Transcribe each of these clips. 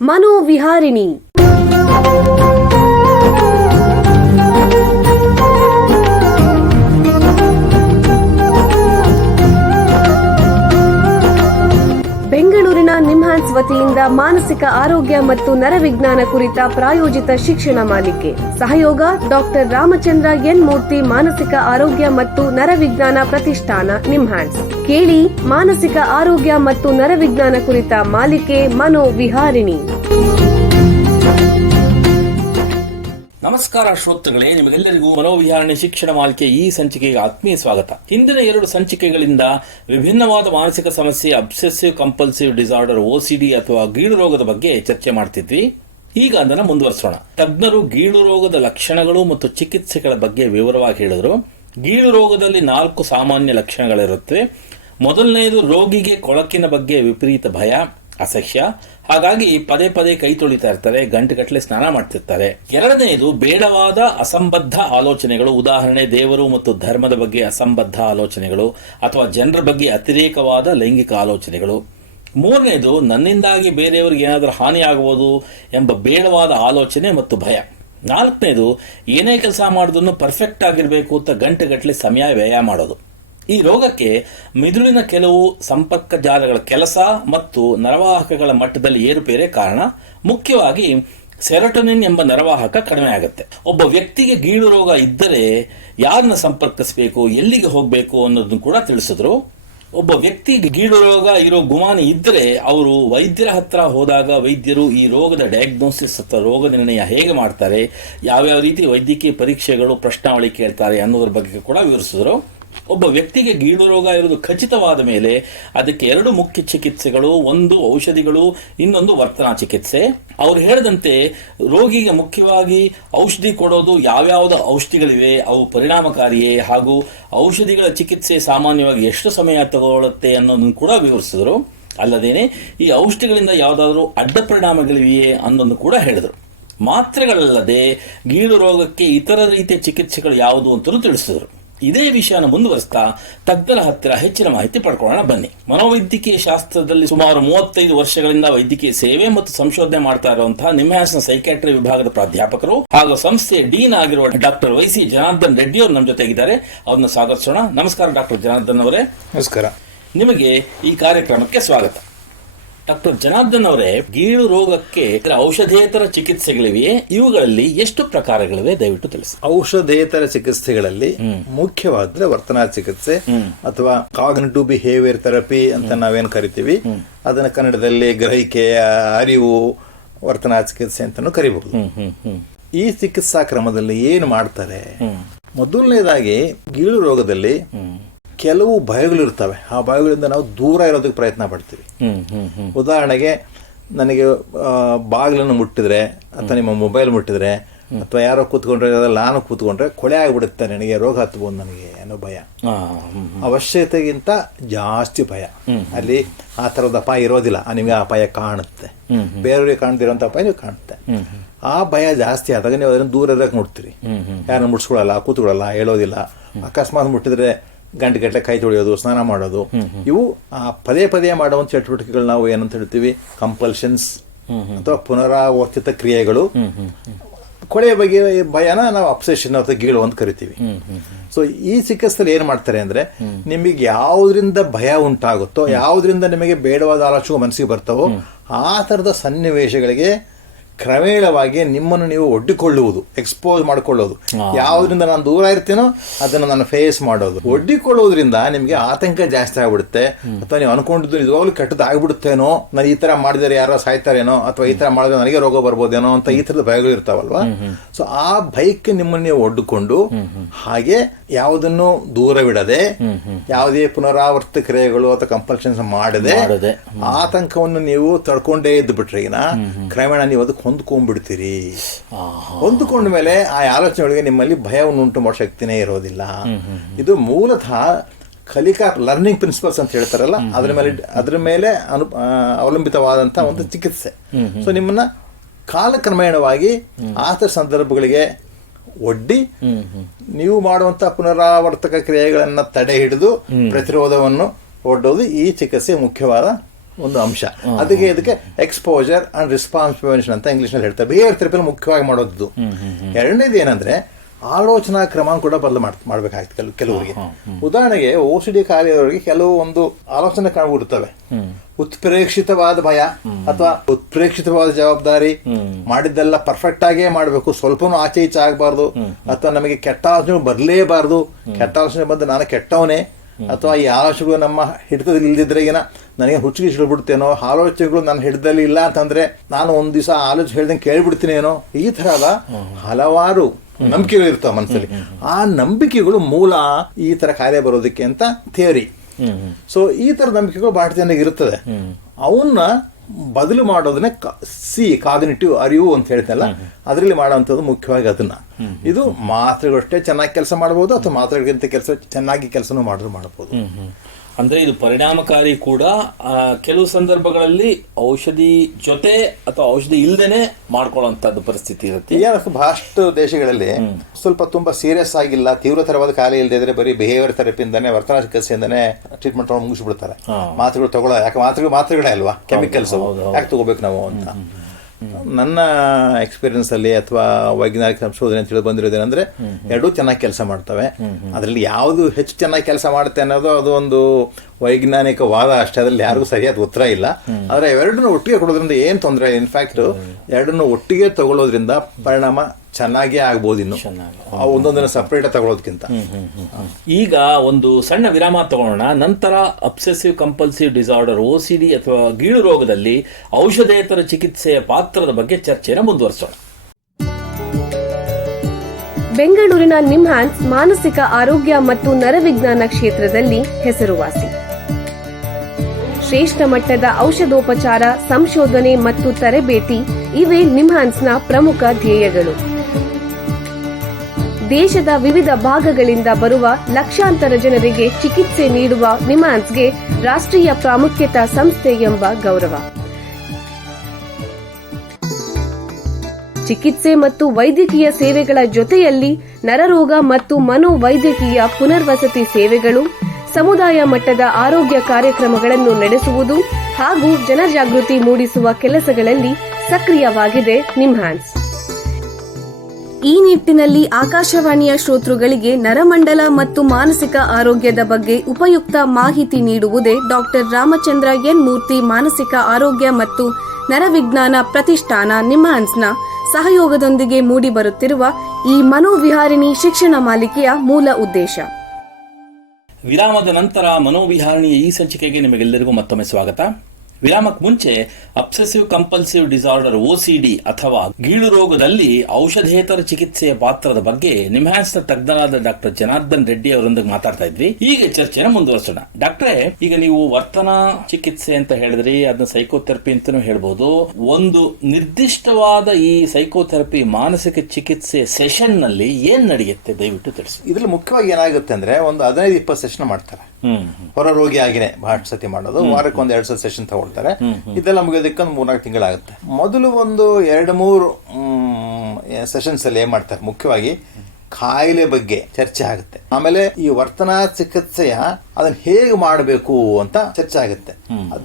ಮನೋವಿಹಾರಿಣಿ. ಬೆಂಗಳೂರಿನ ನಿಮ್ಹಾನ್ಸ್ ವತಿಯಿಂದ ಮಾನಸಿಕ ಆರೋಗ್ಯ ಮತ್ತು ನರವಿಜ್ಞಾನ ಕುರಿತ ಪ್ರಾಯೋಜಿತ ಶಿಕ್ಷಣ ಮಾಲಿಕೆ. ಸಹಯೋಗ ಡಾಕ್ಟರ್ ರಾಮಚಂದ್ರ ಎನ್ ಮೂರ್ತಿ, ಮಾನಸಿಕ ಆರೋಗ್ಯ ಮತ್ತು ನರವಿಜ್ಞಾನ ಪ್ರತಿಷ್ಠಾನ, ನಿಮ್ಹಾನ್ಸ್. ಕೇಳಿ ಮಾನಸಿಕ ಆರೋಗ್ಯ ಮತ್ತು ನರವಿಜ್ಞಾನ ಕುರಿತ ಮಾಲಿಕೆ ಮನೋವಿಹಾರಿಣಿ. ನಮಸ್ಕಾರ ಶ್ರೋತೃಗಳೇ, ನಿಮಗೆಲ್ಲರಿಗೂ ಮನೋವಿಹಾರಣೆ ಶಿಕ್ಷಣ ಮಾಲಿಕೆ ಈ ಸಂಚಿಕೆಗೆ ಆತ್ಮೀಯ ಸ್ವಾಗತ. ಹಿಂದಿನ 2 ಸಂಚಿಕೆಗಳಿಂದ ವಿಭಿನ್ನವಾದ ಮಾನಸಿಕ ಸಮಸ್ಯೆ ಅಬ್ಸೆಸಿವ್ ಕಂಪಲ್ಸಿವ್ ಡಿಸಾರ್ಡರ್ OCD ಅಥವಾ ಗೀಳು ರೋಗದ ಬಗ್ಗೆ ಚರ್ಚೆ ಮಾಡ್ತಿದ್ವಿ. ಈಗ ಅದನ್ನು ಮುಂದುವರಿಸೋಣ. ತಜ್ಞರು ಗೀಳು ರೋಗದ ಲಕ್ಷಣಗಳು ಮತ್ತು ಚಿಕಿತ್ಸೆಗಳ ಬಗ್ಗೆ ವಿವರವಾಗಿ ಹೇಳಿದರು. ಗೀಳು ರೋಗದಲ್ಲಿ 4 ಸಾಮಾನ್ಯ ಲಕ್ಷಣಗಳಿರುತ್ತವೆ. ಮೊದಲನೆಯದು, ರೋಗಿಗೆ ಕೊಳಕಿನ ಬಗ್ಗೆ ವಿಪರೀತ ಭಯ, ಅಸಹ್ಯ, ಹಾಗಾಗಿ ಪದೇ ಪದೇ ಕೈ ತೊಳಿತಾ ಇರ್ತಾರೆ, ಗಂಟೆಗಟ್ಟಲೆ ಸ್ನಾನ ಮಾಡ್ತಿರ್ತಾರೆ. ಎರಡನೆಯದು, ಬೇಡವಾದ ಅಸಂಬದ್ಧ ಆಲೋಚನೆಗಳು, ಉದಾಹರಣೆ ದೇವರು ಮತ್ತು ಧರ್ಮದ ಬಗ್ಗೆ ಅಸಂಬದ್ಧ ಆಲೋಚನೆಗಳು ಅಥವಾ ಜನರ ಬಗ್ಗೆ ಅತಿರೇಕವಾದ ಲೈಂಗಿಕ ಆಲೋಚನೆಗಳು. ಮೂರನೇದು, ನನ್ನಿಂದಾಗಿ ಬೇರೆಯವರಿಗೆ ಏನಾದರೂ ಹಾನಿಯಾಗುವುದು ಎಂಬ ಬೇಡವಾದ ಆಲೋಚನೆ ಮತ್ತು ಭಯ. ನಾಲ್ಕನೇದು, ಏನೇ ಕೆಲಸ ಮಾಡೋದನ್ನು ಪರ್ಫೆಕ್ಟ್ ಆಗಿರಬೇಕು ಅಂತ ಗಂಟೆಗಟ್ಟಲೆ ಸಮಯ ವ್ಯಯ ಮಾಡೋದು. ಈ ರೋಗಕ್ಕೆ ಮಿದುಳಿನ ಕೆಲವು ಸಂಪರ್ಕ ಜಾಲಗಳ ಕೆಲಸ ಮತ್ತು ನರವಾಹಕಗಳ ಮಟ್ಟದಲ್ಲಿ ಏರುಪೇರೆ ಕಾರಣ. ಮುಖ್ಯವಾಗಿ ಸೆರೋಟೋನಿನ್ ಎಂಬ ನರವಾಹಕ ಕಡಿಮೆ ಆಗುತ್ತೆ. ಒಬ್ಬ ವ್ಯಕ್ತಿಗೆ ಗೀಳು ರೋಗ ಇದ್ದರೆ ಯಾರನ್ನ ಸಂಪರ್ಕಿಸಬೇಕು, ಎಲ್ಲಿಗೆ ಹೋಗಬೇಕು ಅನ್ನೋದನ್ನು ಕೂಡ ತಿಳಿಸಿದ್ರು. ಒಬ್ಬ ವ್ಯಕ್ತಿಗೆ ಗೀಳು ರೋಗ ಇರೋ ಗುಮಾನಿ ಇದ್ದರೆ ಅವರು ವೈದ್ಯರ ಹತ್ರ ಹೋದಾಗ ವೈದ್ಯರು ಈ ರೋಗದ ಡಯಾಗ್ನೋಸಿಸ್ ಅಥವಾ ರೋಗ ನಿರ್ಣಯ ಹೇಗೆ ಮಾಡ್ತಾರೆ, ಯಾವ್ಯಾವ ರೀತಿ ವೈದ್ಯಕೀಯ ಪರೀಕ್ಷೆಗಳು, ಪ್ರಶ್ನಾವಳಿ ಕೇಳ್ತಾರೆ ಅನ್ನೋದ್ರ ಬಗ್ಗೆ ಕೂಡ ವಿವರಿಸಿದ್ರು. ಒಬ್ಬ ವ್ಯಕ್ತಿಗೆ ಗೀಳು ರೋಗ ಇರುವುದು ಖಚಿತವಾದ ಮೇಲೆ ಅದಕ್ಕೆ 2 ಮುಖ್ಯ ಚಿಕಿತ್ಸೆಗಳು, ಒಂದು ಔಷಧಿಗಳು, ಇನ್ನೊಂದು ವರ್ತನಾ ಚಿಕಿತ್ಸೆ. ಅವರು ಹೇಳಿದಂತೆ ರೋಗಿಗೆ ಮುಖ್ಯವಾಗಿ ಔಷಧಿ ಕೊಡೋದು, ಯಾವ್ಯಾವ್ದು ಔಷಧಿಗಳಿವೆ, ಅವು ಪರಿಣಾಮಕಾರಿಯೇ, ಹಾಗೂ ಔಷಧಿಗಳ ಚಿಕಿತ್ಸೆ ಸಾಮಾನ್ಯವಾಗಿ ಎಷ್ಟು ಸಮಯ ತಗೊಳ್ಳುತ್ತೆ ಅನ್ನೋದನ್ನು ಕೂಡ ವಿವರಿಸಿದ್ರು. ಅಲ್ಲದೇನೆ ಈ ಔಷಧಿಗಳಿಂದ ಯಾವುದಾದ್ರೂ ಅಡ್ಡ ಪರಿಣಾಮಗಳಿವೆಯೇ ಅನ್ನೋದನ್ನು ಕೂಡ ಹೇಳಿದರು. ಮಾತ್ರೆಗಳಲ್ಲದೆ ಗೀಳು ರೋಗಕ್ಕೆ ಇತರ ರೀತಿಯ ಚಿಕಿತ್ಸೆಗಳು ಯಾವುದು ಅಂತಲೂ ತಿಳಿಸಿದರು. ಇದೇ ವಿಷಯನ ಮುಂದುವರಿಸ್ತಾ ತಜ್ಞರ ಹತ್ತಿರ ಹೆಚ್ಚಿನ ಮಾಹಿತಿ ಪಡ್ಕೊಳ್ಳೋಣ ಬನ್ನಿ. ಮನೋವೈದ್ಯಕೀಯ ಶಾಸ್ತ್ರದಲ್ಲಿ ಸುಮಾರು 35 ವರ್ಷಗಳಿಂದ ವೈದ್ಯಕೀಯ ಸೇವೆ ಮತ್ತು ಸಂಶೋಧನೆ ಮಾಡ್ತಾ ಇರುವಂತಹ ನಿಮ್ಹಾನ್ಸ್ನ ಸೈಕ್ಯಾಟ್ರಿ ವಿಭಾಗದ ಪ್ರಾಧ್ಯಾಪಕರು ಹಾಗೂ ಸಂಸ್ಥೆಯ ಡೀನ್ ಆಗಿರುವ ಡಾಕ್ಟರ್ ವೈಸಿ ಜನಾರ್ದನ್ ರೆಡ್ಡಿ ಅವರು ನಮ್ಮ ಜೊತೆಗಿದ್ದಾರೆ. ಅವ್ರನ್ನ ಸ್ವಾಗತಿಸೋಣ. ನಮಸ್ಕಾರ ಡಾಕ್ಟರ್ ಜನಾರ್ದನ್ ಅವರೇ. ನಮಸ್ಕಾರ. ನಿಮಗೆ ಈ ಕಾರ್ಯಕ್ರಮಕ್ಕೆ ಸ್ವಾಗತ. ಡಾಕ್ಟರ್ ಜನಾರ್ದನ್ ಅವರೇ, ಗೀಳು ರೋಗಕ್ಕೆ ಔಷಧೇತರ ಚಿಕಿತ್ಸೆಗಳಿವೆಯೇ? ಇವುಗಳಲ್ಲಿ ಎಷ್ಟು ಪ್ರಕಾರಗಳಿವೆ ದಯವಿಟ್ಟು ತಿಳಿಸಿ. ಔಷಧೇತರ ಚಿಕಿತ್ಸೆಗಳಲ್ಲಿ ಮುಖ್ಯವಾದ್ರೆ ವರ್ತನಾ ಚಿಕಿತ್ಸೆ ಅಥವಾ ಕಾಗ್ನಿಟಿವ್ ಬಿಹೇವಿಯರ್ ಥೆರಪಿ ಅಂತ ನಾವೇನು ಕರಿತೀವಿ, ಅದನ್ನ ಕನ್ನಡದಲ್ಲಿ ಗ್ರಹಿಕೆಯ ಅರಿವು ವರ್ತನಾ ಚಿಕಿತ್ಸೆ ಅಂತಾನು ಕರಿಬಹುದು. ಈ ಚಿಕಿತ್ಸಾ ಕ್ರಮದಲ್ಲಿ ಏನು ಮಾಡ್ತಾರೆ? ಮೊದಲನೇದಾಗಿ ಗೀಳು ರೋಗದಲ್ಲಿ ಕೆಲವು ಭಯಗಳಿರ್ತವೆ. ಆ ಭಯಗಳಿಂದ ನಾವು ದೂರ ಇರೋದಕ್ಕೆ ಪ್ರಯತ್ನ ಪಡ್ತೀವಿ. ಉದಾಹರಣೆಗೆ, ನನಗೆ ಬಾಗಿಲನ್ನು ಮುಟ್ಟಿದ್ರೆ ಅಥವಾ ನಿಮ್ಮ ಮೊಬೈಲ್ ಮುಟ್ಟಿದ್ರೆ ಅಥವಾ ಯಾರೋ ಕೂತ್ಕೊಂಡ್ರೆ ನಾನು ಕೂತ್ಕೊಂಡ್ರೆ ಕೊಳೆ ಆಗಿಬಿಡುತ್ತೆ, ನನಗೆ ರೋಗ ಹತ್ಬೋದು ನನಗೆ ಅನ್ನೋ ಭಯ. ಅವಶ್ಯಕತೆಗಿಂತ ಜಾಸ್ತಿ ಭಯ. ಅಲ್ಲಿ ಆ ಥರದ ಅಪಾಯ ಇರೋದಿಲ್ಲ, ನಿಮಗೆ ಆ ಅಪಾಯ ಕಾಣುತ್ತೆ. ಬೇರೆಯವ್ರಿಗೆ ಕಾಣ್ದಿರೋಂಥ ಅಪಾಯ ನೀವು ಕಾಣುತ್ತೆ. ಆ ಭಯ ಜಾಸ್ತಿ ಆದಾಗ ನೀವು ಅದನ್ನು ದೂರ ಇರೋಕೆ ನೋಡ್ತೀರಿ. ಯಾರನ್ನ ಮುಟ್ಸ್ಕೊಳ್ಳಲ್ಲ, ಕೂತ್ಕೊಳ್ಳಲ್ಲ, ಹೇಳೋದಿಲ್ಲ. ಅಕಸ್ಮಾತ್ ಮುಟ್ಟಿದ್ರೆ ಗಂಟೆಗಟ್ಟಲೆ ಕೈ ತೊಳೆಯೋದು, ಸ್ನಾನ ಮಾಡೋದು, ಇವು ಪದೇ ಪದೇ ಮಾಡುವಂಥ ಚಟುವಟಿಕೆಗಳು ನಾವು ಏನಂತ ಹೇಳ್ತೀವಿ, ಕಂಪಲ್ಷನ್ಸ್ ಅಥವಾ ಪುನರಾವರ್ತಿತ ಕ್ರಿಯೆಗಳು. ಕೊಳೆಯ ಬಗ್ಗೆ ಭಯನ ನಾವು ಅಬ್ಸೆಷನ್ ಅಥವಾ ಗೀಳು ಅಂತ ಕರಿತೀವಿ. ಸೊ ಈ ಚಿಕಿತ್ಸೆಯಲ್ಲಿ ಏನು ಮಾಡ್ತಾರೆ ಅಂದ್ರೆ, ನಿಮಗೆ ಯಾವುದರಿಂದ ಭಯ ಉಂಟಾಗುತ್ತೋ, ಯಾವುದರಿಂದ ನಿಮಗೆ ಬೇಡವಾದ ಆಲೋಚನೆ ಮನಸ್ಸಿಗೆ ಬರ್ತಾವೋ ಆ ಥರದ ಸನ್ನಿವೇಶಗಳಿಗೆ ಕ್ರಮೇಣವಾಗಿ ನಿಮ್ಮನ್ನು ನೀವು ಒಡ್ಡಿಕೊಳ್ಳುವುದು, ಎಕ್ಸ್ಪೋಸ್ ಮಾಡಿಕೊಳ್ಳೋದು. ಯಾವುದರಿಂದ ನಾನು ದೂರ ಇರ್ತೀನೋ ಅದನ್ನು ನಾನು ಫೇಸ್ ಮಾಡೋದು. ಒಡ್ಡಿಕೊಳ್ಳೋದ್ರಿಂದ ನಿಮಗೆ ಆತಂಕ ಜಾಸ್ತಿ ಆಗ್ಬಿಡುತ್ತೆ. ಅಥವಾ ನೀವು ಅನ್ಕೊಂಡಿದ್ದು ನಿಜವಾಗ್ಲೂ ಕೆಟ್ಟದ್ದು ಆಗ್ಬಿಡುತ್ತೇನೋ, ನಾನು ಈ ತರ ಮಾಡಿದರೆ ಯಾರೋ ಸಾಯ್ತಾರೇನೋ, ಅಥವಾ ಈ ತರ ಮಾಡಿದ್ರೆ ನನಗೆ ರೋಗ ಬರ್ಬೋದೇನೋ ಅಂತ ಈ ತರದ ಭಯಗಳು ಇರ್ತಾವಲ್ವಾ. ಸೊ ಆ ಭಯಕ್ಕೆ ನಿಮ್ಮನ್ನು ನೀವು ಒಡ್ಡಿಕೊಂಡು, ಹಾಗೆ ಯಾವುದನ್ನು ದೂರವಿಡದೆ, ಯಾವುದೇ ಪುನರಾವರ್ತಿತ ಕ್ರಿಯೆಗಳು ಅಥವಾ ಕಂಪಲ್ಷನ್ಸ್ ಮಾಡದೆ ಆತಂಕವನ್ನು ನೀವು ತಡ್ಕೊಂಡೇ ಇದ್ದು ಬಿಟ್ರೆ ಕ್ರಮೇಣ ನೀವು ಅದಕ್ಕೆ ಹೊಂದ್ಕೊಂಡ್ಬಿಡ್ತೀರಿ. ಹೊಂದ್ಕೊಂಡ ಮೇಲೆ ಆ ಆಲೋಚನೆಗಳಿಗೆ ನಿಮ್ಮಲ್ಲಿ ಭಯವನ್ನು ಉಂಟು ಮಾಡೋ ಶಕ್ತಿನೇ ಇರೋದಿಲ್ಲ. ಇದು ಮೂಲತಃ ಕಲಿಕಾ ಲರ್ನಿಂಗ್ ಪ್ರಿನ್ಸಿಪಲ್ಸ್ ಅಂತ ಹೇಳ್ತಾರಲ್ಲ, ಅದ್ರ ಮೇಲೆ ಅವಲಂಬಿತವಾದಂತಹ ಒಂದು ಚಿಕಿತ್ಸೆ. ಸೊ ನಿಮ್ಮನ್ನ ಕಾಲಕ್ರಮೇಣವಾಗಿ ಆತ ಸಂದರ್ಭಗಳಿಗೆ ಒಡ್ಡಿ ನೀವು ಮಾಡುವಂತ ಪುನರಾವರ್ತಕ ಕ್ರಿಯೆಗಳನ್ನ ತಡೆ ಹಿಡಿದು ಪ್ರತಿರೋಧವನ್ನು ಒಡ್ಡೋದು ಈ ಚಿಕಿತ್ಸೆಯ ಮುಖ್ಯವಾದ ಒಂದು ಅಂಶ. ಇದಕ್ಕೆ ಎಕ್ಸ್ಪೋಜರ್ ಅಂಡ್ ರೆಸ್ಪಾನ್ಸ್ ಪ್ರಿವೆನ್ಷನ್ ಅಂತ ಇಂಗ್ಲಿಷ್ ನಲ್ಲಿ ಹೇಳ್ತಾರೆ. ಬಿಹೇವಿಯರ್ ಥೆರಪಿಯಲ್ಲಿ ಮುಖ್ಯವಾಗಿ ಮಾಡೋದು. ಎರಡನೇದು ಏನಂದ್ರೆ ಆಲೋಚನಾ ಕ್ರಮ ಕೂಡ ಬದಲು ಮಾಡ್ಬೇಕಾಗ್ತದೆ ಕೆಲವರಿಗೆ. ಉದಾಹರಣೆಗೆ OCD ಕಾಯಿಲೆಯವರಿಗೆ ಕೆಲವು ಒಂದು ಆಲೋಚನಾ ಕ್ರಮಗಳು ಇರ್ತವೆ. ಉತ್ಪ್ರೇಕ್ಷಿತವಾದ ಭಯ ಅಥವಾ ಉತ್ಪ್ರೇಕ್ಷಿತವಾದ ಜವಾಬ್ದಾರಿ, ಮಾಡಿದ್ದೆಲ್ಲ ಪರ್ಫೆಕ್ಟ್ ಆಗೇ ಮಾಡಬೇಕು, ಸ್ವಲ್ಪನೂ ಆಚೆ ಈಚೆ ಆಗಬಾರ್ದು, ಅಥವಾ ನಮಗೆ ಕೆಟ್ಟ ಆಲೋಚನೆ ಬರಲೇಬಾರ್ದು, ಕೆಟ್ಟ ಆಲೋಚನೆ ಬಂದು ನಾನು ಕೆಟ್ಟವನೇ, ಅಥವಾ ಈ ಆಲೋಚನೆಗಳು ನಮ್ಮ ಹಿಡಿತದಲ್ಲಿ ಇಲ್ದಿದ್ರೆ ನನಗೆ ಹುಚ್ಚಿಗೆ ಬಿಡ್ತೇನೋ, ಆಲೋಚನೆಗಳು ನನ್ನ ಹಿಡಿದಲ್ಲಿ ಇಲ್ಲ ಅಂತಂದ್ರೆ ನಾನು ಒಂದ್ ದಿವಸ ಆಲೋಚನೆ ಹೇಳ್ದಂಗೆ ಕೇಳ್ಬಿಡ್ತೀನೇನೋ, ಈ ತರದ ಹಲವಾರು ನಂಬಿಕೆಗಳು ಇರ್ತಾವ ಮನಸ್ಸಲ್ಲಿ. ಆ ನಂಬಿಕೆಗಳು ಮೂಲ ಈ ತರ ಕಾಯಿಲೆ ಬರೋದಕ್ಕೆ ಅಂತ ಥಿಯರಿ. ಸೊ ಈ ತರ ನಂಬಿಕೆಗಳು ಬಹಳ ಜನರಿಗೆ ಇರ್ತದೆ. ಅವನ್ನ ಬದಲು ಮಾಡೋದನ್ನೇ ಕಾಗ್ನಿಟಿವ್ ಅರಿವು ಅಂತ ಹೇಳ್ತಲ್ಲ, ಅದರಲ್ಲಿ ಮಾಡುವಂಥದ್ದು ಮುಖ್ಯವಾಗಿ ಅದನ್ನ. ಇದು ಮಾತ್ರೆಗಳಷ್ಟೇ ಚೆನ್ನಾಗಿ ಕೆಲಸ ಮಾಡಬಹುದು, ಅಥವಾ ಮಾತ್ರೆಗಳಿಗಿಂತ ಚೆನ್ನಾಗಿ ಕೆಲಸನೂ ಮಾಡಬಹುದು. ಅಂದ್ರೆ ಇದು ಪರಿಣಾಮಕಾರಿ ಕೂಡ. ಕೆಲವು ಸಂದರ್ಭಗಳಲ್ಲಿ ಔಷಧಿ ಜೊತೆ ಅಥವಾ ಔಷಧಿ ಇಲ್ದೇನೆ ಮಾಡ್ಕೊಳ್ಳುವಂತದ್ದು ಪರಿಸ್ಥಿತಿ ಇರುತ್ತೆ. ಬಹಳಷ್ಟು ದೇಶಗಳಲ್ಲಿ ಸ್ವಲ್ಪ ತುಂಬಾ ಸೀರಿಯಸ್ ಆಗಿಲ್ಲ, ತೀವ್ರತರವಾದ ಕಾಯಿಲೆ ಇಲ್ಲದೆ ಇದ್ರೆ ಬರೀ ಬಿಹೇವಿಯರ್ ಥೆರಪಿಯಿಂದಾನೆ, ವರ್ತನಾ ಚಿಕಿತ್ಸೆಯಿಂದಾನೆ ಟ್ರೀಟ್ಮೆಂಟ್ ಮುಗಿಸ್ಬಿಡ್ತಾರೆ. ಮಾತ್ರೆಗಳು ತಗೊಳ್ಳೋ, ಯಾಕೆ ಮಾತ್ರೆಗಳೇ ಅಲ್ವಾ, ಕೆಮಿಕಲ್ಸ್, ಯಾಕೆ ತಗೋಬೇಕು ನಾವು ಅಂತ. ನನ್ನ ಎಕ್ಸ್ಪೀರಿಯನ್ಸ್ ಅಲ್ಲಿ ಅಥವಾ ವೈಜ್ಞಾನಿಕ ಸಂಶೋಧನೆ ತಿಳಿದು ಬಂದಿರೋದೇನೆಂದ್ರೆ ಎರಡೂ ಚೆನ್ನಾಗಿ ಕೆಲಸ ಮಾಡ್ತವೆ. ಅದರಲ್ಲಿ ಯಾವುದು ಹೆಚ್ಚು ಚೆನ್ನಾಗಿ ಕೆಲಸ ಮಾಡುತ್ತೆ ಅನ್ನೋದು ಅದು ಒಂದು ವೈಜ್ಞಾನಿಕ ವಾದ ಅಷ್ಟೇ, ಅದರಲ್ಲಿ ಯಾರಿಗೂ ಸರಿಯಾದ ಉತ್ತರ ಇಲ್ಲ. ಆದ್ರೆ ಎರಡನ್ನೂ ಒಟ್ಟಿಗೆ ಕೊಡೋದ್ರಿಂದ ಏನ್ ತೊಂದರೆ ಇಲ್ಲ. ಇನ್ಫ್ಯಾಕ್ಟ್ ಎರಡನ್ನೂ ಒಟ್ಟಿಗೆ ತಗೊಳ್ಳೋದ್ರಿಂದ ಪರಿಣಾಮ ಚೆನ್ನಾಗೇ ಆಗ್ಬೋದು. ಇನ್ನು ಒಂದೊಂದನ್ನು ಸಪರೇಟ್ ತಗೊಳ್ಳೋದಕ್ಕಿಂತ. ಈಗ ಒಂದು ಸಣ್ಣ ವಿರಾಮ ತಗೊಳ್ಳೋಣ. ನಂತರ ಅಬ್ಸೆಸಿವ್ ಕಂಪಲ್ಸಿವ್ ಡಿಸಾರ್ಡರ್ OCD ಅಥವಾ ಗೀಳು ರೋಗದಲ್ಲಿ ಔಷಧೇತರ ಚಿಕಿತ್ಸೆಯ ಪಾತ್ರದ ಬಗ್ಗೆ ಚರ್ಚೆಯನ್ನು ಮುಂದುವರಿಸೋಣ. ಬೆಂಗಳೂರಿನ ನಿಮ್ಹಾನ್ಸ್ ಮಾನಸಿಕ ಆರೋಗ್ಯ ಮತ್ತು ನರವಿಜ್ಞಾನ ಕ್ಷೇತ್ರದಲ್ಲಿ ಹೆಸರುವಾಸಿ. ಶ್ರೇಷ್ಠ ಮಟ್ಟದ ಔಷಧೋಪಚಾರ, ಸಂಶೋಧನೆ ಮತ್ತು ತರಬೇತಿ ಇವೇ ನಿಮ್ಹಾನ್ಸ್ನ ಪ್ರಮುಖ ಧ್ಯೇಯಗಳು. ದೇಶದ ವಿವಿಧ ಭಾಗಗಳಿಂದ ಬರುವ ಲಕ್ಷಾಂತರ ಜನರಿಗೆ ಚಿಕಿತ್ಸೆ ನೀಡುವ ನಿಮ್ಹಾನ್ಸ್ಗೆ ರಾಷ್ಟ್ರೀಯ ಪ್ರಾಮುಖ್ಯತಾ ಸಂಸ್ಥೆ ಎಂಬ ಗೌರವ. ಚಿಕಿತ್ಸೆ ಮತ್ತು ವೈದ್ಯಕೀಯ ಸೇವೆಗಳ ಜೊತೆಯಲ್ಲಿ ನರರೋಗ ಮತ್ತು ಮನೋವೈದ್ಯಕೀಯ ಪುನರ್ವಸತಿ ಸೇವೆಗಳು, ಸಮುದಾಯ ಮಟ್ಟದ ಆರೋಗ್ಯ ಕಾರ್ಯಕ್ರಮಗಳನ್ನು ನಡೆಸುವುದು ಹಾಗೂ ಜನಜಾಗೃತಿ ಮೂಡಿಸುವ ಕೆಲಸಗಳಲ್ಲಿ ಸಕ್ರಿಯವಾಗಿದೆ ನಿಮ್ಹಾನ್ಸ್. ಈ ನಿಟ್ಟಿನಲ್ಲಿ ಆಕಾಶವಾಣಿಯ ಶ್ರೋತೃಗಳಿಗೆ ನರಮಂಡಲ ಮತ್ತು ಮಾನಸಿಕ ಆರೋಗ್ಯದ ಬಗ್ಗೆ ಉಪಯುಕ್ತ ಮಾಹಿತಿ ನೀಡುವುದೇ ಡಾಕ್ಟರ್ ರಾಮಚಂದ್ರ ಎನ್ ಮೂರ್ತಿ ಮಾನಸಿಕ ಆರೋಗ್ಯ ಮತ್ತು ನರವಿಜ್ಞಾನ ಪ್ರತಿಷ್ಠಾನ ನಿಮ್ಹಾನ್ಸ್ನ ಸಹಯೋಗದೊಂದಿಗೆ ಮೂಡಿಬರುತ್ತಿರುವ ಈ ಮನೋವಿಹಾರಿಣಿ ಶಿಕ್ಷಣ ಮಾಲಿಕೆಯ ಮೂಲ ಉದ್ದೇಶ. ವಿರಾಮದ ನಂತರ ಮನೋವಿಹಾರಿಣಿಯ ಈ ಸಂಚಿಕೆಗೆ ನಿಮಗೆಲ್ಲರಿಗೂ ಮತ್ತೊಮ್ಮೆ ಸ್ವಾಗತ. ವಿರಾಮಕ್ಕೆ ಮುಂಚೆ ಅಬ್ಸೆಸಿವ್ ಕಂಪಲ್ಸಿವ್ ಡಿಸಾರ್ಡರ್ OCD ಅಥವಾ ಗೀಳು ರೋಗದಲ್ಲಿ ಔಷಧೇತರ ಚಿಕಿತ್ಸೆಯ ಪಾತ್ರದ ಬಗ್ಗೆ ನಿಮ್ಹಾನ್ಸ್ನ ತಜ್ಞರಾದ ಡಾಕ್ಟರ್ ಜನಾರ್ದನ್ ರೆಡ್ಡಿ ಅವರೊಂದಿಗೆ ಮಾತಾಡ್ತಾ ಇದ್ವಿ. ಈಗ ಚರ್ಚೆನ ಮುಂದುವರಿಸೋಣ. ಡಾಕ್ಟ್ರೇ, ಈಗ ನೀವು ವರ್ತನಾ ಚಿಕಿತ್ಸೆ ಅಂತ ಹೇಳಿದ್ರಿ, ಅದನ್ನ ಸೈಕೋಥೆರಪಿ ಅಂತಾನೂ ಹೇಳ್ಬೋದು. ಒಂದು ನಿರ್ದಿಷ್ಟವಾದ ಈ ಸೈಕೋಥೆರಪಿ ಮಾನಸಿಕ ಚಿಕಿತ್ಸೆ ಸೆಷನ್ ನಲ್ಲಿ ಏನ್ ನಡೆಯುತ್ತೆ, ದಯವಿಟ್ಟು ತಿಳಿಸಿ. ಇದ್ರಲ್ಲಿ ಮುಖ್ಯವಾಗಿ ಏನಾಗುತ್ತೆ ಅಂದ್ರೆ ಒಂದು 15-20 ಸೆಷನ್ ಮಾಡ್ತಾರೆ. ಹೊರ ರೋಗಿ ಆಗಿನೇ ಬಹಳ ಸತಿ ಮಾಡೋದು, ವಾರಕ್ಕೆ 1-2 ಸಲ ಸೆಷನ್ ತಗೊಳ್ತಾರೆ. ಇದೆಲ್ಲ ಮುಗಿಯೋದಕ್ಕೆ 3-4 ತಿಂಗಳಾಗುತ್ತೆ. ಮೊದಲು ಒಂದು 2-3 ಸೆಷನ್ಸ್ ಅಲ್ಲಿ ಏನ್ ಮಾಡ್ತಾರೆ, ಮುಖ್ಯವಾಗಿ ಕಾಯಿಲೆ ಬಗ್ಗೆ ಚರ್ಚೆ ಆಗುತ್ತೆ. ಆಮೇಲೆ ಈ ವರ್ತನಾ ಚಿಕಿತ್ಸೆಯ ಅದನ್ನ ಹೇಗೆ ಮಾಡಬೇಕು ಅಂತ ಚರ್ಚೆ ಆಗುತ್ತೆ.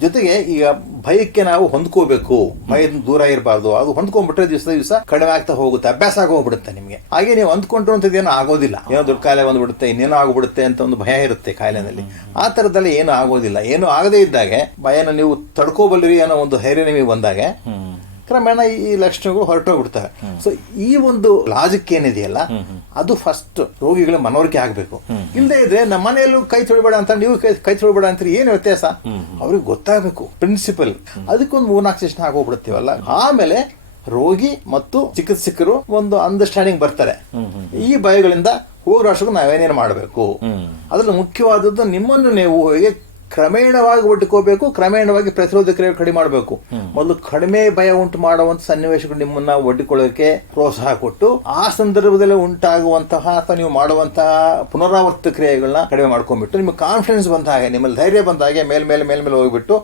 ಜೊತೆಗೆ ಈಗ ಭಯಕ್ಕೆ ನಾವು ಹೊಂದ್ಕೋಬೇಕು, ಭಯದ ದೂರ ಇರಬಾರ್ದು. ಅದು ಹೊಂದ್ಕೊಂಡ್ಬಿಟ್ರೆ ದಿವಸ ಕಡಿಮೆ ಆಗ್ತಾ ಹೋಗುತ್ತೆ, ಅಭ್ಯಾಸ ಆಗೋಗ್ಬಿಡುತ್ತೆ ನಿಮ್ಗೆ. ಹಾಗೆ ನೀವು ಹೊಂದ್ಕೊಂಡ್ರು ಅಂತದ್ದು ಏನೋ ಆಗೋದಿಲ್ಲ, ಏನೋ ದೊಡ್ಡ ಕಾಯಿಲೆ ಬಂದ್ಬಿಡುತ್ತೆ, ಇನ್ನೇನೋ ಆಗ್ಬಿಡುತ್ತೆ ಅಂತ ಒಂದು ಭಯ ಇರುತ್ತೆ ಕಾಯಿಲೆನಲ್ಲಿ. ಆ ತರದಲ್ಲಿ ಏನು ಆಗೋದಿಲ್ಲ. ಏನು ಆಗದೇ ಇದ್ದಾಗೆ ಭಯನ ನೀವು ತಡ್ಕೋಬಲ್ಲಿರಿ ಅನ್ನೋ ಒಂದು ಧೈರ್ಯ ನಿಮಗೆ ಬಂದಾಗೆ ಕ್ರಮೇಣ ಈ ಲಕ್ಷಣಗಳು ಹೊರಟೋಗ್ಬಿಡ್ತವೆ. ಸೊ ಈ ಒಂದು ಲಾಜಿಕ್ ಏನಿದೆಯಲ್ಲ, ಅದು ಫಸ್ಟ್ ರೋಗಿಗಳ ಮನವರಿಕೆ ಆಗ್ಬೇಕು. ಇಲ್ಲದೆ ಇದ್ರೆ ನಮ್ಮ ಮನೆಯಲ್ಲೂ ಕೈ ತೊಳಿಬೇಡ ಅಂತ, ನೀವು ಕೈ ತೊಳಿಬೇಡ ಅಂತ ಏನು ವ್ಯತ್ಯಾಸ ಅವ್ರಿಗೆ ಗೊತ್ತಾಗಬೇಕು ಪ್ರಿನ್ಸಿಪಲ್. ಅದಕ್ಕೊಂದು 3-4 ಸೆಷನ್ ಆಗೋಗ್ಬಿಡ್ತೀವಲ್ಲ. ಆಮೇಲೆ ರೋಗಿ ಮತ್ತು ಚಿಕಿತ್ಸಕರು ಒಂದು ಅಂಡರ್ಸ್ಟ್ಯಾಂಡಿಂಗ್ ಬರ್ತಾರೆ. ಈ ಭಯಗಳಿಂದ ಹೋರಾಟಕ್ಕೆ ನಾವೇನೇನು ಮಾಡಬೇಕು. ಅದ್ರಲ್ಲಿ ಮುಖ್ಯವಾದದ್ದು ನಿಮ್ಮನ್ನು ನೀವು ಕ್ರಮೇಣವಾಗಿ ಒಡ್ಕೋಬೇಕು, ಕ್ರಮೇಣವಾಗಿ ಪ್ರತಿರೋಧ ಕ್ರಿಯೆ ಕಡಿಮೆ ಮಾಡಬೇಕು. ಮೊದಲು ಕಡಿಮೆ ಭಯ ಉಂಟು ಮಾಡುವಂತ ಸನ್ನಿವೇಶಗಳು ನಿಮ್ಮನ್ನ ಒಡ್ಡಿಕೊಳ್ಳೋಕೆ ಪ್ರೋತ್ಸಾಹ ಕೊಟ್ಟು, ಆ ಸಂದರ್ಭದಲ್ಲಿ ಉಂಟಾಗುವಂತಹ ಅಥವಾ ನೀವು ಮಾಡುವಂತಹ ಪುನರಾವರ್ತ ಕ್ರಿಯೆಗಳನ್ನ ಕಡಿಮೆ ಮಾಡ್ಕೊಂಡ್ಬಿಟ್ಟು, ನಿಮ್ಗೆ ಕಾನ್ಫಿಡೆನ್ಸ್ ಬಂದ ಹಾಗೆ, ನಿಮ್ಮಲ್ಲಿ ಧೈರ್ಯ ಬಂದ ಹಾಗೆ ಮೇಲ್ಮೇಲೆ ಹೋಗ್ಬಿಟ್ಟು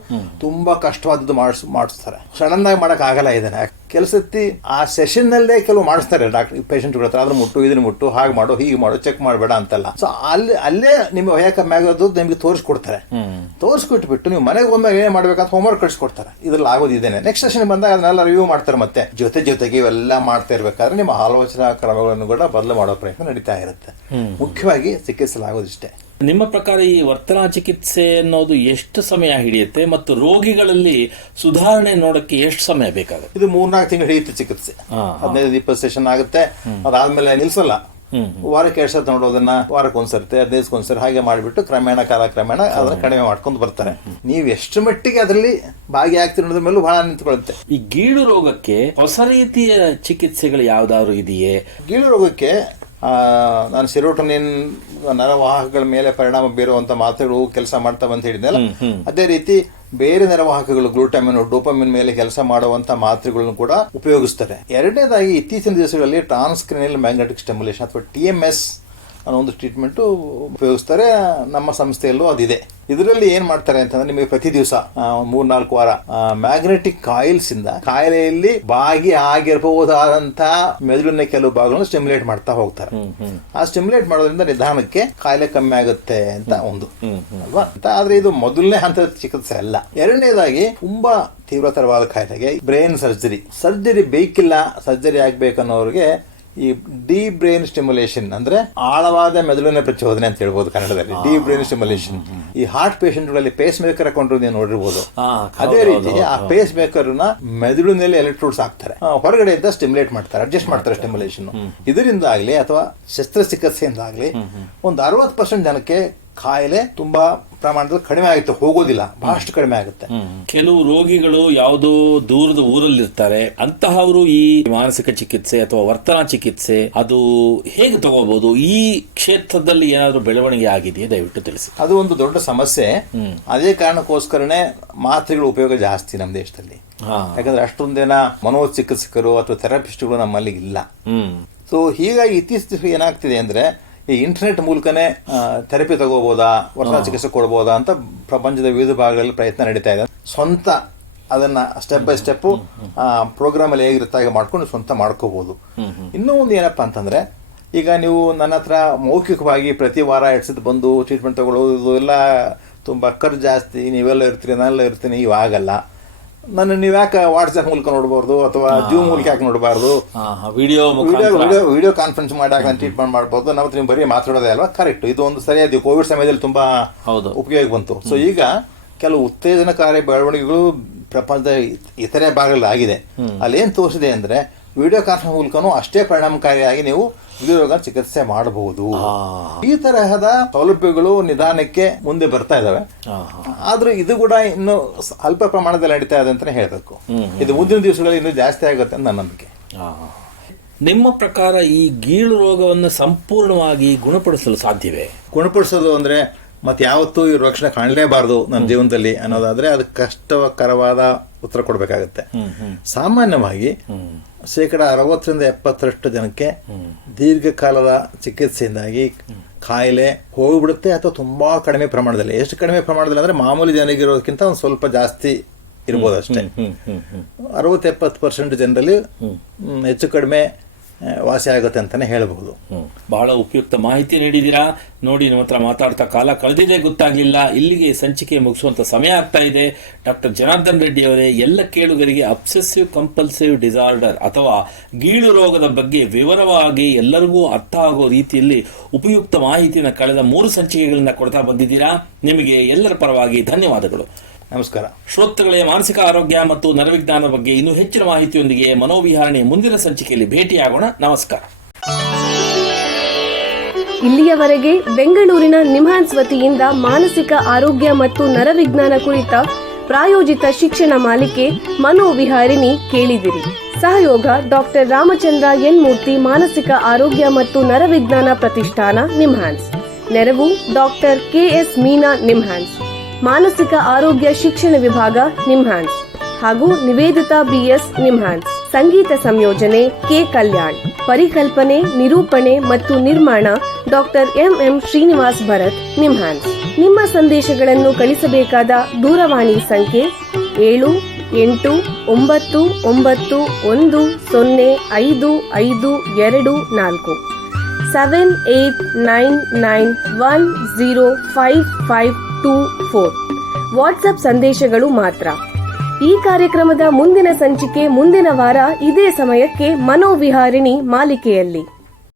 ತುಂಬಾ ಕಷ್ಟವಾದದ್ದು ಮಾಡಿಸ್ತಾರೆ. ಸಡನ್ ಆಗಿ ಮಾಡಕ್ ಆಗಲ್ಲ. ಇದನ್ನ ಕೆಲಸತ್ತಿ ಆ ಸೆಷನ್ ನಲ್ಲೇ ಕೆಲವು ಮಾಡಿಸ್ತಾರೆ ಡಾಕ್ಟರ್ ಪೇಷಂಟ್ಗಳ ಹತ್ರ. ಅದ್ರ ಮುಟ್ಟು, ಇದನ್ನ ಮುಟ್ಟು, ಹಾಗೆ ಮಾಡು, ಹೀಗೆ ಮಾಡು, ಚೆಕ್ ಮಾಡಬೇಡ ಅಂತಲ್ಲ. ಸೊ ಅಲ್ಲೇ ನಿಮ್ಮ ಭಯ ಕಮ್ಮಿ ಆಗೋದು ನಿಮ್ಗೆ ತೋರಿಸ್ಕೊಡ್ತಾರೆ. ತೋರಿಸ್ಕೊಟ್ಬಿಟ್ಟು ನೀವು ಮನೆಗೆ ಒಮ್ಮೆ ಏನ್ ಮಾಡ್ಬೇಕಂತ ಹೋಮ್ವರ್ಕ್ ಕಳಿಸ್ಕೊಡ್ತಾರೆ, ಇದ್ರಲ್ಲಿ ಆಗೋದಿದ್ದೇನೆ. ನೆಕ್ಸ್ಟ್ ಸೆಷನ್ ಬಂದಾಗ ಅದನ್ನೆಲ್ಲ ರಿವ್ಯೂ ಮಾಡ್ತಾರೆ. ಮತ್ತೆ ಜೊತೆಗೆ ಇವೆಲ್ಲ ಮಾಡ್ತಾ ಇರ್ಬೇಕಾದ್ರೆ ನಿಮ್ಮ ಆಲೋಚನಾ ಕ್ರಮಗಳನ್ನು ಕೂಡ ಬದಲು ಮಾಡೋ ಪ್ರಯತ್ನ ನಡೀತಾ ಇರುತ್ತೆ. ಮುಖ್ಯವಾಗಿ ಚಿಕಿತ್ಸಲಾಗೋದಿಷ್ಟೇ. ನಿಮ್ಮ ಪ್ರಕಾರ ಈ ವರ್ತನಾ ಚಿಕಿತ್ಸೆ ಅನ್ನೋದು ಎಷ್ಟು ಸಮಯ ಹಿಡಿಯುತ್ತೆ ಮತ್ತು ರೋಗಿಗಳಲ್ಲಿ ಸುಧಾರಣೆ ನೋಡಕ್ಕೆ ಎಷ್ಟು ಸಮಯ ಬೇಕಾಗುತ್ತೆ? ಇದು 3-4 ತಿಂಗಳು ಹಿಡಿಯುತ್ತೆ ಚಿಕಿತ್ಸೆ. 15-20 ಸೆಷನ್ ಆಗುತ್ತೆ. ಅದಾದ್ಮೇಲೆ ನಿಲ್ಸಲ್ಲ. ವಾರಕ್ಕೆ 2 ಸತಿ ನೋಡೋದನ್ನ ವಾರಕ್ಕೊಂದ್ಸರ್ತಿ 15 ಹಾಗೆ ಮಾಡಿಬಿಟ್ಟು ಕಾಲಕ್ರಮೇಣ ಅದನ್ನ ಕಡಿಮೆ ಮಾಡ್ಕೊಂಡು ಬರ್ತಾರೆ. ನೀವು ಎಷ್ಟು ಮಟ್ಟಿಗೆ ಅದರಲ್ಲಿ ಭಾಗಿಯಾಗ್ತೀರಿ ಅನ್ನೋದ್ರ ಮೇಲೂ ಬಹಳ ನಿಂತ್ಕೊಳ್ಳುತ್ತೆ. ಈ ಗೀಳು ರೋಗಕ್ಕೆ ಹೊಸ ರೀತಿಯ ಚಿಕಿತ್ಸೆಗಳು ಯಾವ್ದಾದ್ರು ಇದೆಯೇ? ಗೀಳು ರೋಗಕ್ಕೆ ನಾನು ಸೆರೋಟೋನಿನ್ ನರವಾಹಕಗಳ ಮೇಲೆ ಪರಿಣಾಮ ಬೀರುವಂತ ಮಾತ್ರೆಗಳು ಕೆಲಸ ಮಾಡ್ತಾವ ಅಂತ ಹೇಳಿದ್ನಲ್ಲ, ಅದೇ ರೀತಿ ಬೇರೆ ನರವಾಹಕಗಳು ಗ್ಲೂಟಾಮಿನ್, ಡೋಪಮಿನ್ ಮೇಲೆ ಕೆಲಸ ಮಾಡುವಂತ ಮಾತ್ರೆಗಳನ್ನು ಕೂಡ ಉಪಯೋಗಿಸ್ತಾರೆ. ಎರಡನೇದಾಗಿ ಇತ್ತೀಚಿನ ದಿವಸಗಳಲ್ಲಿ ಟ್ರಾನ್ಸ್ಕ್ರೇನಿಯಲ್ ಮ್ಯಾಗ್ನೆಟಿಕ್ ಸ್ಟಿಮ್ಯುಲೇಷನ್ ಅಥವಾ TMS ಅನ್ನೋ ಒಂದು ಟ್ರೀಟ್ಮೆಂಟ್ ಉಪಯೋಗಿಸ್ತಾರೆ. ನಮ್ಮ ಸಂಸ್ಥೆಯಲ್ಲೂ ಅದಿದೆ. ಇದರಲ್ಲಿ ಏನ್ ಮಾಡ್ತಾರೆ ಅಂತಂದ್ರೆ ನಿಮಗೆ ಪ್ರತಿ ದಿವಸ 3-4 ವಾರ ಮ್ಯಾಗ್ನೆಟಿಕ್ ಕಾಯಿಲ್ಸ್ ಇಂದ ಕಾಯಿಲೆಯಲ್ಲಿ ಆಗಿರಬಹುದಾದಂತಹ ಮೆದುಳಿನ ಕೆಲವು ಭಾಗಗಳನ್ನು ಸ್ಟಿಮ್ಯುಲೇಟ್ ಮಾಡ್ತಾ ಹೋಗ್ತಾರೆ. ಆ ಸ್ಟಿಮ್ಯುಲೇಟ್ ಮಾಡೋದ್ರಿಂದ ನಿಧಾನಕ್ಕೆ ಕಾಯಿಲೆ ಕಮ್ಮಿ ಆಗುತ್ತೆ ಅಂತ ಒಂದು ಅಲ್ವಾ. ಆದ್ರೆ ಇದು ಮೊದಲನೇ ಹಂತದ ಚಿಕಿತ್ಸೆ ಅಲ್ಲ. ಎರಡನೇದಾಗಿ ತುಂಬಾ ತೀವ್ರತರವಾದ ಕಾಯಿಲೆಗೆ ಬ್ರೈನ್ ಸರ್ಜರಿ ಬೇಕಿಲ್ಲ, ಸರ್ಜರಿ ಆಗ್ಬೇಕನ್ನೋರಿಗೆ ಈ ಡೀಪ್ ಬ್ರೈನ್ ಸ್ಟಿಮ್ಯುಲೇಷನ್ ಅಂದ್ರೆ ಆಳವಾದ ಮೆದುಳಿನ ಪ್ರಚೋದನೆ ಅಂತ ಹೇಳ್ಬೋದು ಕನ್ನಡದಲ್ಲಿ. ಡೀಪ್ ಬ್ರೈನ್ ಸ್ಟಿಮ್ಯುಲೇಷನ್ ಈ ಹಾರ್ಟ್ ಪೇಷಂಟ್ ಗಳಲ್ಲಿ ಪೇಸ್ ಮೇಕರ್ ಹಾಕೊಂಡ್ರು ನೀವು ನೋಡಿರ್ಬೋದು. ಅದೇ ರೀತಿ ಆ ಪೇಸ್ ಮೇಕರ್ ನ ಮೆದುಳಿನಲ್ಲಿ ಎಲೆಕ್ಟ್ರೋಡ್ಸ್ ಹಾಕ್ತಾರೆ, ಹೊರಗಡೆಯಿಂದ ಸ್ಟಿಮ್ಯುಲೇಟ್ ಮಾಡ್ತಾರೆ, ಅಡ್ಜಸ್ಟ್ ಮಾಡ್ತಾರೆ ಸ್ಟಿಮ್ಯುಲೇಷನ್. ಇದರಿಂದಾಗ್ಲಿ ಅಥವಾ ಶಸ್ತ್ರಚಿಕಿತ್ಸೆಯಿಂದಾಗ್ಲಿ ಒಂದು 60% ಜನಕ್ಕೆ ಕಾಯಿಲೆ ತುಂಬಾ ಪ್ರಮಾಣದಲ್ಲಿ ಕಡಿಮೆ ಆಗುತ್ತೆ, ಹೋಗೋದಿಲ್ಲ, ಬಹಳಷ್ಟು ಕಡಿಮೆ ಆಗುತ್ತೆ. ಕೆಲವು ರೋಗಿಗಳು ಯಾವುದೋ ದೂರದ ಊರಲ್ಲಿರ್ತಾರೆ, ಅಂತಹವರು ಈ ಮಾನಸಿಕ ಚಿಕಿತ್ಸೆ ಅಥವಾ ವರ್ತನಾ ಚಿಕಿತ್ಸೆ ಅದು ಹೇಗೆ ತಗೋಬಹುದು? ಈ ಕ್ಷೇತ್ರದಲ್ಲಿ ಏನಾದರೂ ಬೆಳವಣಿಗೆ ಆಗಿದೆಯೇ? ದಯವಿಟ್ಟು ತಿಳಿಸಿ. ಅದು ಒಂದು ದೊಡ್ಡ ಸಮಸ್ಯೆ. ಅದೇ ಕಾರಣಕ್ಕೋಸ್ಕರನೇ ಮಾತ್ರೆಗಳ ಉಪಯೋಗ ಜಾಸ್ತಿ ನಮ್ಮ ದೇಶದಲ್ಲಿ. ಯಾಕಂದ್ರೆ ಅಷ್ಟೊಂದೇನ ಮನೋಚಿಕಿತ್ಸಕರು ಅಥವಾ ಥೆರಪಿಸ್ಟ್ಗಳು ನಮ್ಮಲ್ಲಿ ಇಲ್ಲ. ಸೊ ಹೀಗಾಗಿ ಇತ್ತೀಚೆಗೆ ಏನಾಗ್ತಿದೆ ಅಂದ್ರೆ ಈ ಇಂಟರ್ನೆಟ್ ಮೂಲಕನೇ ಥೆರಪಿ ತಗೋಬೋದಾ, ವರ್ತನಾ ಚಿಕಿತ್ಸೆ ಕೊಡ್ಬೋದಾ ಅಂತ ಪ್ರಪಂಚದ ವಿವಿಧ ಭಾಗಗಳಲ್ಲಿ ಪ್ರಯತ್ನ ನಡೀತಾ ಇದೆ. ಸ್ವಂತ ಅದನ್ನ ಸ್ಟೆಪ್ ಬೈ ಸ್ಟೆಪ್ ಪ್ರೋಗ್ರಾಮ್ ಅಲ್ಲಿ ಹೇಗಿರುತ್ತೆ ಹಾಗೆ ಮಾಡ್ಕೊಂಡು ಸ್ವಂತ ಮಾಡ್ಕೋಬಹುದು. ಇನ್ನೂ ಒಂದು ಏನಪ್ಪಾ ಅಂತಂದ್ರೆ, ಈಗ ನೀವು ನನ್ನ ಹತ್ರ ಮೌಖಿಕವಾಗಿ ಪ್ರತಿ ವಾರ 2 ಸತಿ ಬಂದು ಟ್ರೀಟ್ಮೆಂಟ್ ತಗೊಳ್ಳೋದು ಎಲ್ಲ ತುಂಬಾ ಖರ್ಚು ಜಾಸ್ತಿ, ನೀವೆಲ್ಲ ಇರ್ತೀರಿ ನಾನೆಲ್ಲ ಇರ್ತೀನಿ, ಇವಾಗಲ್ಲ. ನನ್ನ ನೀವು ಯಾಕೆ ವಾಟ್ಸ್ಆಪ್ ಮೂಲಕ ನೋಡಬಹುದು ಅಥವಾ ಜೂಮ್ ಮೂಲಕ ಯಾಕೆ ನೋಡಬಾರ್ದು? ವಿಡಿಯೋ ಕಾನ್ಫರೆನ್ಸ್ ಮಾಡಿ ಯಾಕೆ ಟ್ರೀಟ್ಮೆಂಟ್ ಮಾಡಬಹುದು. ನಾವು ನೀವು ಬರೀ ಮಾತಾಡೋದೇ ಅಲ್ವಾ? ಕರೆಕ್ಟ್. ಇದು ಒಂದು ಸರಿಯಾದ ಕೋವಿಡ್ ಸಮಯದಲ್ಲಿ ತುಂಬಾ ಉಪಯೋಗ ಬಂತು. ಸೊ ಈಗ ಕೆಲವು ಉತ್ತೇಜನಕಾರಿ ಬೆಳವಣಿಗೆಗಳು ಪ್ರಪಂಚದ ಇತರೆ ಭಾಗಗಳಲ್ಲಿ ಆಗಿದೆ. ಅಲ್ಲಿ ಏನ್ ತೋರಿಸಿದೆ ಅಂದ್ರೆ ವಿಡಿಯೋ ಕಾನ್ಫರೆನ್ಸ್ ಮೂಲಕನೂ ಅಷ್ಟೇ ಪರಿಣಾಮಕಾರಿಯಾಗಿ ನೀವು ಹೃದಯರೋಗ ಚಿಕಿತ್ಸೆ ಮಾಡಬಹುದು. ಈ ತರಹದ ಸೌಲಭ್ಯಗಳು ನಿಧಾನಕ್ಕೆ ಮುಂದೆ ಬರ್ತಾ ಇದಾವೆ. ಆದ್ರೂ ಇದು ಕೂಡ ಇನ್ನು ಅಲ್ಪ ಪ್ರಮಾಣದಲ್ಲಿ ನಡೀತಾ ಇದೆ ಅಂತಾನೆ ಹೇಳ್ಬೇಕು. ಇದು ಮುಂದಿನ ದಿವಸಗಳಲ್ಲಿ ಇನ್ನೂ ಜಾಸ್ತಿ ಆಗುತ್ತೆ ಅಂತ ನನ್ನ ನಂಬಿಕೆ. ನಿಮ್ಮ ಪ್ರಕಾರ ಈ ಗೀಳು ರೋಗವನ್ನು ಸಂಪೂರ್ಣವಾಗಿ ಗುಣಪಡಿಸಲು ಸಾಧ್ಯವೇ? ಗುಣಪಡಿಸೋದು ಅಂದ್ರೆ ಮತ್ತೆ ಯಾವತ್ತೂ ಈ ರಕ್ಷಣೆ ಕಾಣಲೇಬಾರದು ನನ್ನ ಜೀವನದಲ್ಲಿ ಅನ್ನೋದಾದ್ರೆ ಅದು ಕಷ್ಟಕರವಾದ ಉತ್ತರ ಕೊಡ್ಬೇಕಾಗತ್ತೆ. ಸಾಮಾನ್ಯವಾಗಿ 60-70% ಜನಕ್ಕೆ ದೀರ್ಘಕಾಲದ ಚಿಕಿತ್ಸೆಯಿಂದಾಗಿ ಕಾಯಿಲೆ ಹೋಗ್ಬಿಡುತ್ತೆ, ಅಥವಾ ತುಂಬಾ ಕಡಿಮೆ ಪ್ರಮಾಣದಲ್ಲಿ. ಎಷ್ಟು ಕಡಿಮೆ ಪ್ರಮಾಣದಲ್ಲಿ ಅಂದ್ರೆ ಮಾಮೂಲಿ ಜನರಿಗಿರೋದಕ್ಕಿಂತ ಒಂದು ಸ್ವಲ್ಪ ಜಾಸ್ತಿ ಇರ್ಬೋದು ಅಷ್ಟೇ. 60-70% ಜನರಲ್ಲಿ ಹೆಚ್ಚು ಕಡಿಮೆ ವಾಸಿ ಆಗುತ್ತೆ ಅಂತಾನೆ ಹೇಳಬಹುದು. ಬಹಳ ಉಪಯುಕ್ತ ಮಾಹಿತಿ ನೀಡಿದ್ದೀರಾ. ನೋಡಿ, ನಿಮ್ಮ ಹತ್ರ ಮಾತಾಡ್ತಾ ಕಾಲ ಕಳೆದಿದೆ ಗೊತ್ತಾಗ್ಲಿಲ್ಲ. ಇಲ್ಲಿಗೆ ಸಂಚಿಕೆ ಮುಗಿಸುವಂತ ಸಮಯ ಆಗ್ತಾ ಇದೆ. ಡಾಕ್ಟರ್ ಜನಾರ್ದನ್ ರೆಡ್ಡಿ ಅವರೇ, ಎಲ್ಲ ಕೇಳುಗರಿಗೆ ಅಬ್ಸೆಸಿವ್ ಕಂಪಲ್ಸಿವ್ ಡಿಸಾರ್ಡರ್ ಅಥವಾ ಗೀಳು ರೋಗದ ಬಗ್ಗೆ ವಿವರವಾಗಿ ಎಲ್ಲರಿಗೂ ಅರ್ಥ ಆಗೋ ರೀತಿಯಲ್ಲಿ ಉಪಯುಕ್ತ ಮಾಹಿತಿಯನ್ನು ಕಳೆದ 3 ಸಂಚಿಕೆಗಳಿಂದ ಕೊಡ್ತಾ ಬಂದಿದ್ದೀರಾ. ನಿಮಗೆ ಎಲ್ಲರ ಪರವಾಗಿ ಧನ್ಯವಾದಗಳು. ನಮಸ್ಕಾರ. ಶ್ರೋತೃಗಳೇ, ಮಾನಸಿಕ ಆರೋಗ್ಯ ಮತ್ತು ನರವಿಜ್ಞಾನದ ಬಗ್ಗೆ ಇನ್ನೂ ಹೆಚ್ಚಿನ ಮಾಹಿತಿಯೊಂದಿಗೆ ಮನೋವಿಹಾರಣೆ ಮುಂದಿನ ಸಂಚಿಕೆಯಲ್ಲಿ ಭೇಟಿಯಾಗೋಣ. ನಮಸ್ಕಾರ. ಇಲ್ಲಿಯವರೆಗೆ ಬೆಂಗಳೂರಿನ ನಿಮ್ಹಾನ್ಸ್ ವತಿಯಿಂದ ಮಾನಸಿಕ ಆರೋಗ್ಯ ಮತ್ತು ನರವಿಜ್ಞಾನ ಕುರಿತ ಪ್ರಾಯೋಜಿತ ಶಿಕ್ಷಣ ಮಾಲಿಕೆ ಮನೋವಿಹಾರಿಣಿ ಕೇಳಿದಿರಿ. ಸಹಯೋಗ ಡಾಕ್ಟರ್ ರಾಮಚಂದ್ರ ಎನ್ ಮೂರ್ತಿ, ಮಾನಸಿಕ ಆರೋಗ್ಯ ಮತ್ತು ನರವಿಜ್ಞಾನ ಪ್ರತಿಷ್ಠಾನ, ನಿಮ್ಹಾನ್ಸ್. ನೆರವು ಡಾಕ್ಟರ್ KS ಮೀನಾ, ನಿಮ್ಹಾನ್ಸ್. ಮಾನಸಿಕ ಆರೋಗ್ಯ ಶಿಕ್ಷಣ ವಿಭಾಗ, ನಿಮ್ಹಾನ್ಸ್ ಹಾಗೂ ನಿವೇದಿತಾ BS, ನಿಮ್ಹಾನ್ಸ್. ಸಂಗೀತ ಸಂಯೋಜನೆ K. ಕಲ್ಯಾಣ್. ಪರಿಕಲ್ಪನೆ, ನಿರೂಪಣೆ ಮತ್ತು ನಿರ್ಮಾಣ ಡಾಕ್ಟರ್ MM ಶ್ರೀನಿವಾಸ್ ಭರತ್, ನಿಮ್ಹಾನ್ಸ್. ನಿಮ್ಮ ಸಂದೇಶಗಳನ್ನು ಕಳಿಸಬೇಕಾದ ದೂರವಾಣಿ ಸಂಖ್ಯೆ 7891055224 78991055 ವಾಟ್ಸ್ಆಪ್ ಸಂದೇಶಗಳು ಮಾತ್ರ. ಈ ಕಾರ್ಯಕ್ರಮದ ಮುಂದಿನ ಸಂಚಿಕೆ ಮುಂದಿನ ವಾರ ಇದೇ ಸಮಯಕ್ಕೆ ಮನೋವಿಹಾರಿಣಿ ಮಾಲಿಕೆಯಲ್ಲಿ.